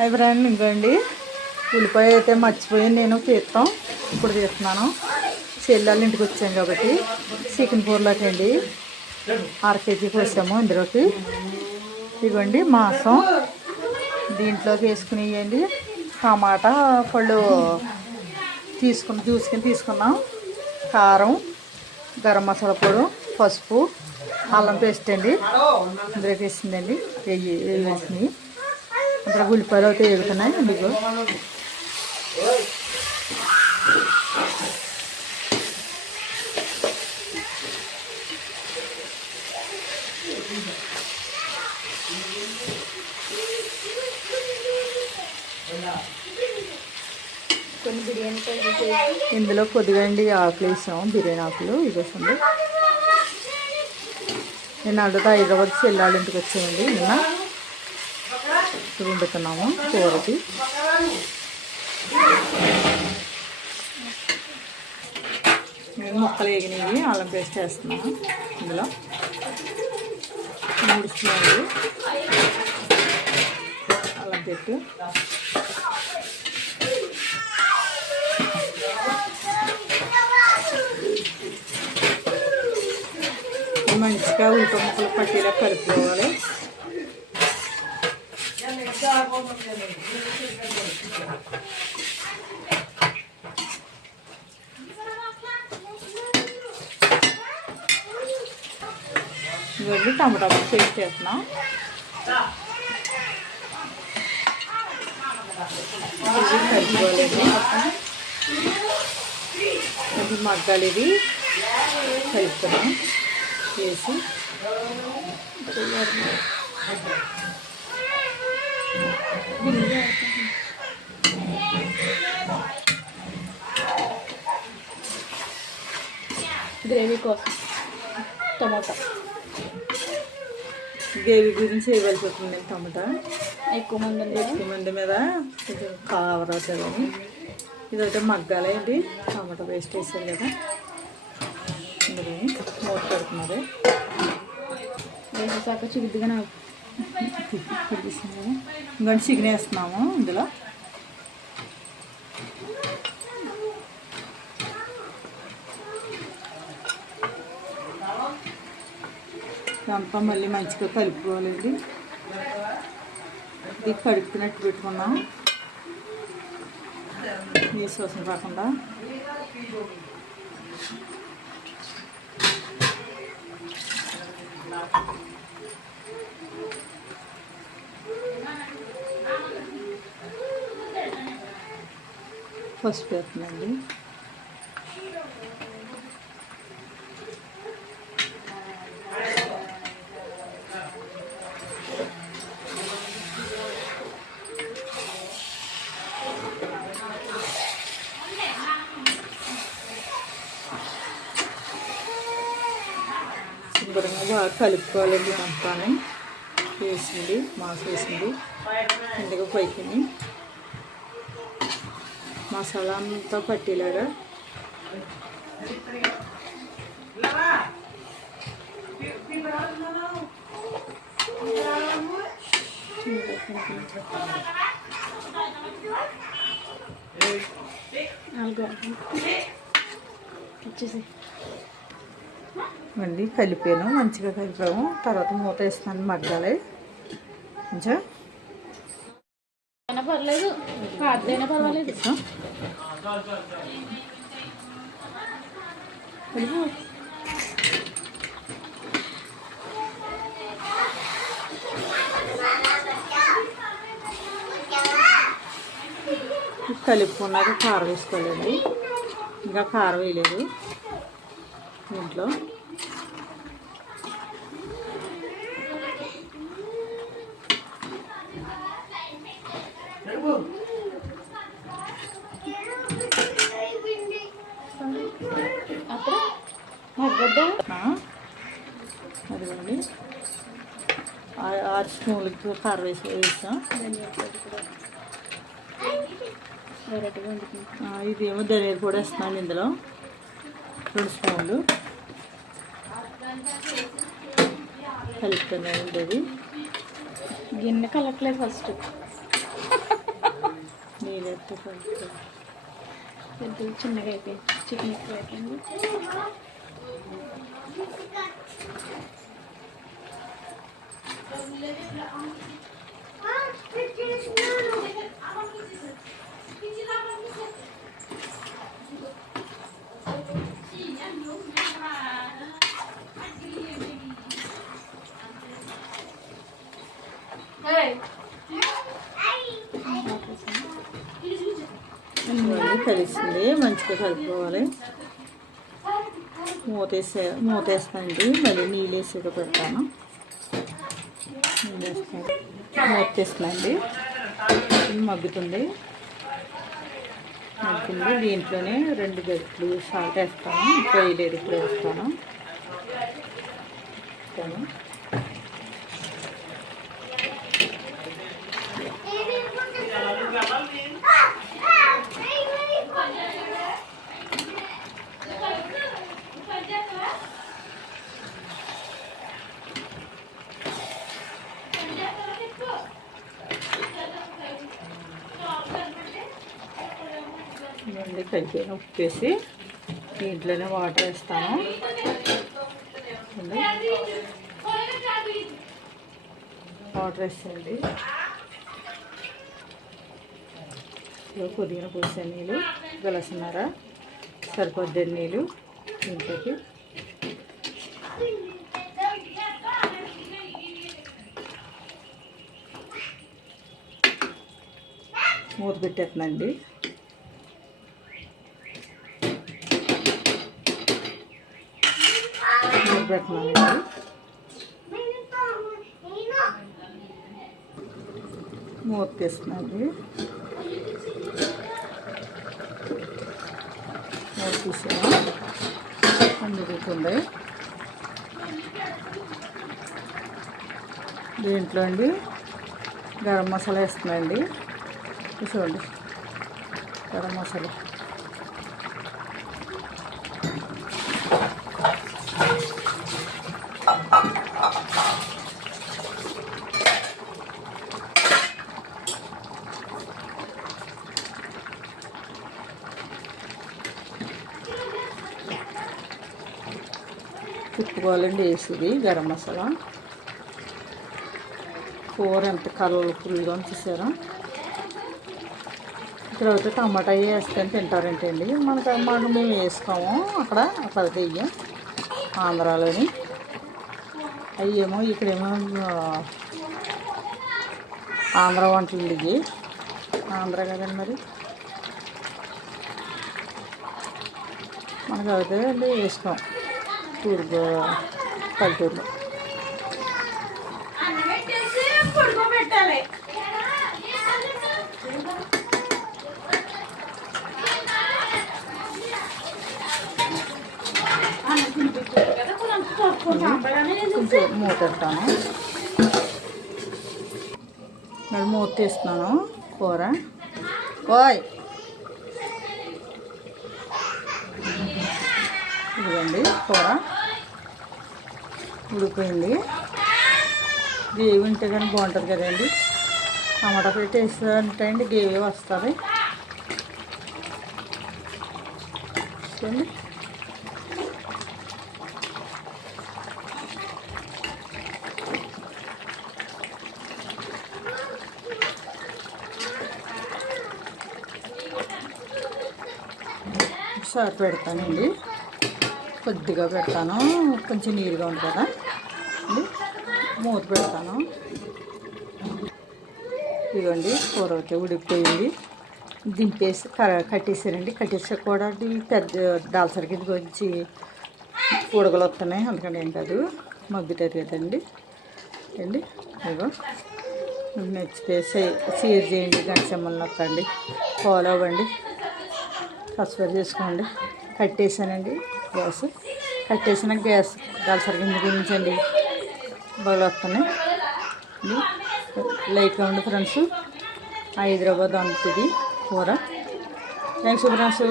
అవి ఫ్రెండ్ ఇంకోండి ఉల్లిపాయ అయితే మర్చిపోయి నేను తీస్తాం ఇప్పుడు తీస్తున్నాను. చెల్లెళ్ళ ఇంటికి వచ్చాం కాబట్టి చికెన్ కూరలోకి అండి 1/2 కేజీ కోసాము. ఇందులోకి ఇవ్వండి మాంసం దీంట్లోకి వేసుకునేయండి. టమాటా పళ్ళు చూసుకుని తీసుకున్నాం. కారం, గరం మసాలా పొడి, పసుపు, అల్లం పేస్ట్ అండి ఇందులోకి వేసిందండి. వేసినాయి అందులో ఉల్లిపాయలు అయితే వేగుతున్నాయి. మీకు ఇందులో కొద్దిగా అండి ఆకులు వేసాము, బిర్యానీ ఆకులు ఇవేసండి. నేను అడ్డతో హైదరాబాద్ చెల్లాళ్ళ ఇంటికి వచ్చామండి. నిన్న వండుతున్నాము కూరకి. నేను ముక్కలు వేగినవి అల్లం పేస్ట్ వేస్తున్నాను. ఇందులో 3 స్పూన్లు అల్లం పెట్టి మంచిగా ఉల్లిపాయ ముక్కలు పట్టేలా కలుపుకోవాలి. ఇవన్నీ టమాటా పేస్ట్ చేస్తున్నాం. ఇది కలుపుకోవాలి. కొంచెం మగ్గాలి. ఇది కలుపుతున్నాం వేసి గ్రేవీ కోసం టమాటా గ్రేవీ గురించి వేయవలసి వస్తుంది. టమాటా ఎక్కువ మంది మీద కొంచెం కావరాదని ఇదైతే మగ్గాలి. ఇది టమాటా పేస్ట్ వేసారు కదా ఇందులో మూత పెడుతున్నారు. వేసాక చిగుద్దుగా నాకు ఇంకొంచెం చికెన్ వేస్తున్నాము. ఇందులో అంతా మళ్ళీ మంచిగా కలుపుకోవాలండి. ఇది కడుపునట్టు పెట్టుకున్నాం నీసు వాసన రాకుండా. పసుపు వేస్తుందండి. శుభ్రంగా బాగా కలుపుకోవాలండి. అంతానే వేసింది మాంసం వేసింది ఇందుకు పైకి మసాలా అంతా పట్టేలాగా మళ్ళీ కలిపాను. మంచిగా కలిపాము. తర్వాత మూత వేస్తున్నాను మగ్గాలి. కొంచెం పర్లేదు, పాతదైనా పర్వాలేదు. కలుపుకున్నాక కారం వేసుకోవాలండి. ఇంకా కారం వేయలేదు దీంట్లో. అదిగోండి 6 స్పూన్లకి కారం వేసాం. ఇదేమో ధనియాల పొడి వేస్తున్నాను. ఇందులో 2 స్పూన్లు కలుపుతున్నాను. ఇది గిన్నె కలపలేదు ఫస్ట్. నీళ్ళు ఎత్తి కలుపుతాను. ఇది చిన్నగా అయిపోయింది, చికెన్ ఎక్కువ అయిపోయింది. ఇవన్నీ కలిసింది, మంచిగా కలుపుకోవాలి. మూతేస్తానండి. మళ్ళీ నీళ్ళు వేసి పెడతాను. మూతేస్తానండి. మగ్గుతుంది. దీంట్లోనే 2 గరిటెలు సాల్ట్ వేస్తాను. ఇంకా వేయలేదు, ఇప్పుడు వేస్తాను. కలిపాను. ఉప్పు వేసి దీంట్లోనే వాటర్ వేస్తాను. వాటర్ వేసేయండి. పుదీనా పోసే నీళ్ళు గలసున్నారా, సరిపోద్ది నీళ్ళు దీంట్లోకి. మూత పెట్టేస్తున్నాండి. పెడుతున్నాను. మూత తీస్తున్నాను. మూత తీసాను. అందుకుంటుంది. దీంట్లో అండి గరం మసాలా వేస్తున్నాండి. చూడండి, గరం మసాలా. తిప్పుకోవాలండి వేసేది గరం మసాలా. కూర ఎంత కలర్ఫుల్గా చూసారా. ఇక్కడ అయితే టమాటా వేస్తే తింటారంటండి. మనం మేము వేసుకోము. అక్కడ వెయ్యం ఆంధ్రాలోని. అయ్యేమో ఇక్కడేమో ఆంధ్ర వంటలు ఇవి. ఆంధ్ర కదండి మరి. మనకు అయితే వేసుకోం తూర్పు పల్లెటూరులో. కొంచెం మూతెడతాను. మరి మూత తీస్తున్నాను. కూర ఇదిగోండి, కూర ఉడిపోయింది. గ్రేవీ ఉంటే కానీ బాగుంటుంది కదండి. టమాటా పెట్టి వేస్తుంటే అండి గ్రేవీ వస్తుంది. చూడండి, సార్ పెడతానండి. కొద్దిగా పెడతాను, కొంచెం నీరుగా ఉంది కదా అండి. మూత పెడతాను. ఇదిగోండి, కూర అయితే ఉడికిపోయింది. దింపేసి కట్టేసానండి. కట్టేసా కూడా పెద్ద దాల్సరి కింద కొంచెం ఉడకలు వస్తున్నాయి, అందుకని ఏం కాదు, మగ్గుతుంది కదండి అండి. ఇదిగో నచ్చితే షేర్ చేయండి, గంట చెమ్మలు నొక్కండి, ఫాలో అవ్వండి, సబ్స్క్రైబ్ చేసుకోండి. కట్టేసానండి గ్యాస్. కట్టేసిన గ్యాస్ దాల్సరి కింద గురించి అండి బాగా వస్తున్నాయి. లైట్గా ఉండి ఫ్రెండ్స్. హైదరాబాద్ అంతది కూర. Thanks friends.